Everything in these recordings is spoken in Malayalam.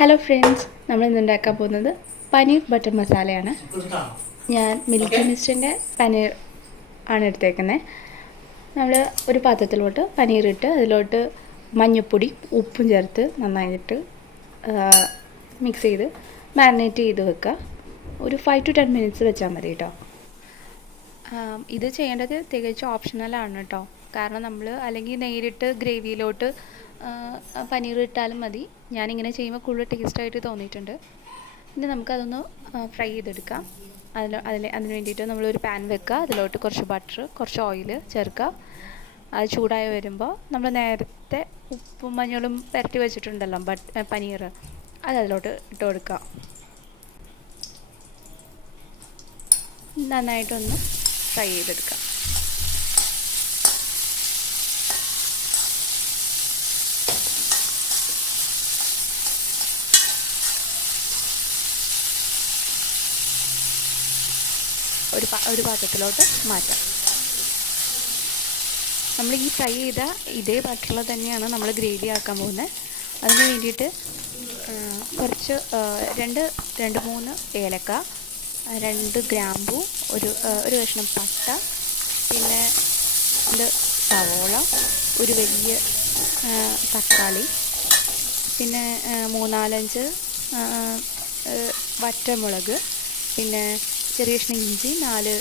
ഹലോ ഫ്രണ്ട്സ്, നമ്മൾ ഇന്ന് ഉണ്ടാക്കാൻ പോകുന്നത് പനീർ ബട്ടർ മസാലയാണ്. ഞാൻ മിൽക്കി മിസ്റ്റിൻ്റെ പനീർ ആണ് എടുത്തേക്കുന്നത്. നമ്മൾ ഒരു പാത്രത്തിലോട്ട് പനീർ ഇട്ട് അതിലോട്ട് മഞ്ഞൾപ്പൊടി ഉപ്പും ചേർത്ത് നന്നായിട്ട് മിക്സ് ചെയ്ത് മാരിനേറ്റ് ചെയ്ത് വെക്കുക. ഒരു 5 to 10 മിനിറ്റ്സ് വെച്ചാൽ മതി കേട്ടോ. ഇത് ചെയ്യേണ്ടത് തികച്ചും ഓപ്ഷണലാണ് കേട്ടോ. കാരണം നമ്മൾ അല്ലെങ്കിൽ നേരിട്ട് ഗ്രേവിയിലോട്ട് പനീർ ഇട്ടാലും മതി. ഞാനിങ്ങനെ ചെയ്യുമ്പോൾ കൂടുതൽ ടേസ്റ്റായിട്ട് തോന്നിയിട്ടുണ്ട്. ഇനി നമുക്കതൊന്ന് ഫ്രൈ ചെയ്തെടുക്കാം. അതിന് വേണ്ടിയിട്ട് നമ്മളൊരു പാൻ വെക്കുക. അതിലോട്ട് കുറച്ച് ബട്ടർ, കുറച്ച് ഓയിൽ ചേർക്കുക. അത് ചൂടായി വരുമ്പോൾ നമ്മൾ നേരത്തെ ഉപ്പും മഞ്ഞളും പുരട്ടി വെച്ചിട്ടുണ്ടല്ലോ പനീർ, അതിലോട്ട് ഇട്ട് കൊടുക്കുക. നന്നായിട്ടൊന്ന് ഫ്രൈ ചെയ്തെടുക്കാം. ഒരു പാത്രത്തിലോട്ട് മാറ്റാം. നമ്മൾ ഈ ഫ്രൈ ചെയ്ത ഇതേ ബട്ടറിൽ തന്നെയാണ് നമ്മൾ ഗ്രേവി ആക്കാൻ പോകുന്നത്. അതിന് വേണ്ടിയിട്ട് കുറച്ച് രണ്ട് മൂന്ന് ഏലക്ക, 2 ഗ്രാമ്പു, ഒരു കഷ്ണം പട്ട, പിന്നെ സവോള, ഒരു വലിയ തക്കാളി, പിന്നെ 3-4 വറ്റൽമുളക്, പിന്നെ ചെറിയ കഷ്ണം ഇഞ്ചി, 4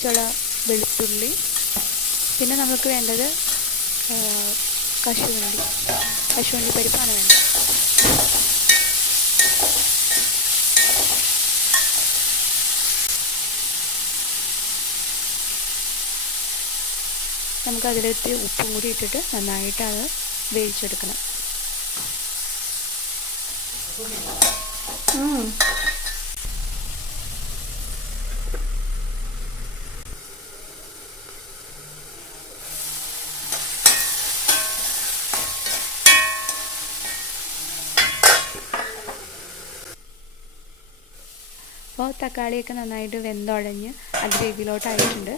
ചുള വെളുത്തുള്ളി, പിന്നെ നമുക്ക് വേണ്ടത് കശുവണ്ടി പരിപ്പാണ് വേണ്ടത്. നമുക്കതിലേക്ക് ഉപ്പും കൂടി ഇട്ടിട്ട് നന്നായിട്ട് അത് വേവിച്ചെടുക്കണം. അപ്പോൾ തക്കാളിയൊക്കെ നന്നായിട്ട് വെന്തുടഞ്ഞ് ആ ഗ്രേവിയിലോട്ടായിട്ടുണ്ട്.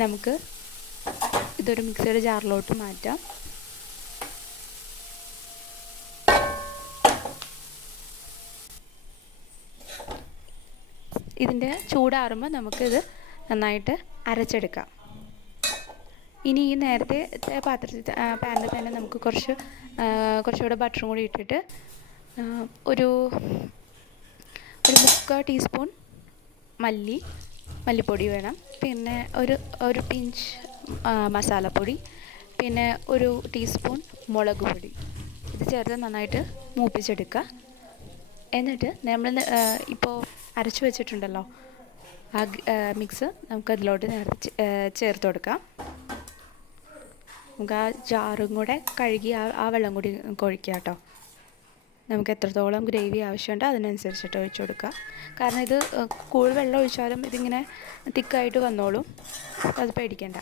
നമുക്ക് ഇതൊരു മിക്സിയുടെ ജാറിലോട്ട് മാറ്റാം. ഇതിൻ്റെ ചൂടാറുമ്പോൾ നമുക്കിത് നന്നായിട്ട് അരച്ചെടുക്കാം. ഇനി ഈ നേരത്തെ പാനിൽ തന്നെ നമുക്ക് കുറച്ചുകൂടെ ബട്ടറും കൂടി ഇട്ടിട്ട് ഒരു 3/4 ടീസ്പൂൺ മല്ലിപ്പൊടി വേണം, പിന്നെ ഒരു പിഞ്ച് മസാലപ്പൊടി, പിന്നെ 1 ടീസ്പൂൺ മുളക് പൊടി. ഇത് ചേർത്ത് നന്നായിട്ട് മൂപ്പിച്ചെടുക്കുക. എന്നിട്ട് നമ്മൾ ഇപ്പോൾ അരച്ചു വെച്ചിട്ടുണ്ടല്ലോ ആ മിക്സ് നമുക്കതിലോട്ട് നേരത്തെ ചേർത്ത് കൊടുക്കാം. നമുക്ക് ആ ജാറും കൂടെ കഴുകി ആ വെള്ളം കൂടി ഒഴിക്കുക കേട്ടോ. നമുക്ക് എത്രത്തോളം ഗ്രേവി ആവശ്യമുണ്ടോ അതിനനുസരിച്ചിട്ട് ഒഴിച്ചു കൊടുക്കുക. കാരണം ഇത് കൂടുതൽ വെള്ളം ഒഴിച്ചാലും ഇതിങ്ങനെ തിക്കായിട്ട് വന്നോളും, അത് പേടിക്കണ്ട.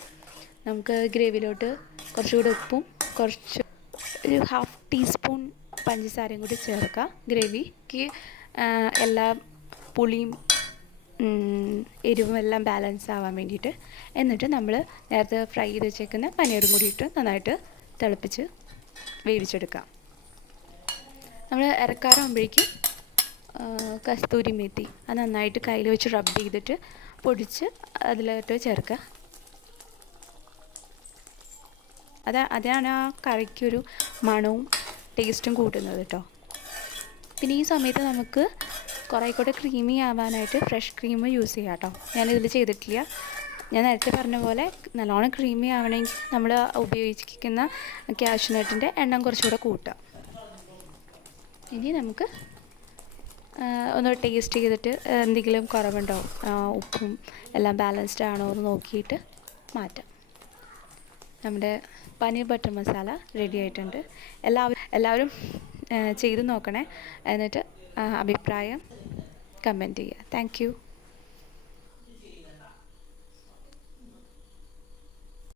നമുക്ക് ഗ്രേവിയിലോട്ട് കുറച്ചുകൂടി ഉപ്പും ഒരു 1/2 ടീസ്പൂൺ പഞ്ചസാരയും കൂടി ചേർക്കുക. ഗ്രേവിക്ക് എല്ലാ പുളിയും എരിവും എല്ലാം ബാലൻസ് ആവാൻ വേണ്ടിയിട്ട്. എന്നിട്ട് നമ്മൾ നേരത്തെ ഫ്രൈ ചെയ്ത് വെച്ചേക്കുന്ന പനീറും കൂടി ഇട്ട് നന്നായിട്ട് തിളപ്പിച്ച് വേവിച്ചെടുക്കാം. നമ്മൾ ഇറക്കാറാകുമ്പോഴേക്കും കസ്തൂരി മേത്തി അത് നന്നായിട്ട് കയ്യിൽ വെച്ച് റബ്ബ് ചെയ്തിട്ട് പൊടിച്ച് അതിലോട്ട് ചേർക്കുക. അതാണ് ആ കറിക്കൊരു മണവും ടേസ്റ്റും കൂട്ടുന്നത് കേട്ടോ. പിന്നെ ഈ സമയത്ത് നമുക്ക് കുറേ കൂടെ ക്രീമി ആവാനായിട്ട് ഫ്രഷ് ക്രീം യൂസ് ചെയ്യാം കേട്ടോ. ഞാനിതിൽ ചെയ്തിട്ടില്ല. ഞാൻ നേരത്തെ പറഞ്ഞ പോലെ നല്ലോണം ക്രീമി ആവണമെങ്കിൽ നമ്മൾ ഉപയോഗിക്കുന്ന കാഷ്യൂനട്ടിൻ്റെ എണ്ണം കുറച്ചുകൂടെ കൂട്ടുക. ഇനി നമുക്ക് ഒന്ന് ടേസ്റ്റ് ചെയ്തിട്ട് എന്തെങ്കിലും കുറവുണ്ടോ, ഉപ്പും എല്ലാം ബാലൻസ്ഡ് ആണോ എന്ന് നോക്കിയിട്ട് മാറ്റാം. നമ്മുടെ പനീർ ബട്ടർ മസാല റെഡി ആയിട്ടുണ്ട്. എല്ലാവരും ചെയ്ത് നോക്കണേ. എന്നിട്ട് അഭിപ്രായം കമൻറ്റ് ചെയ്യുക. Thank you.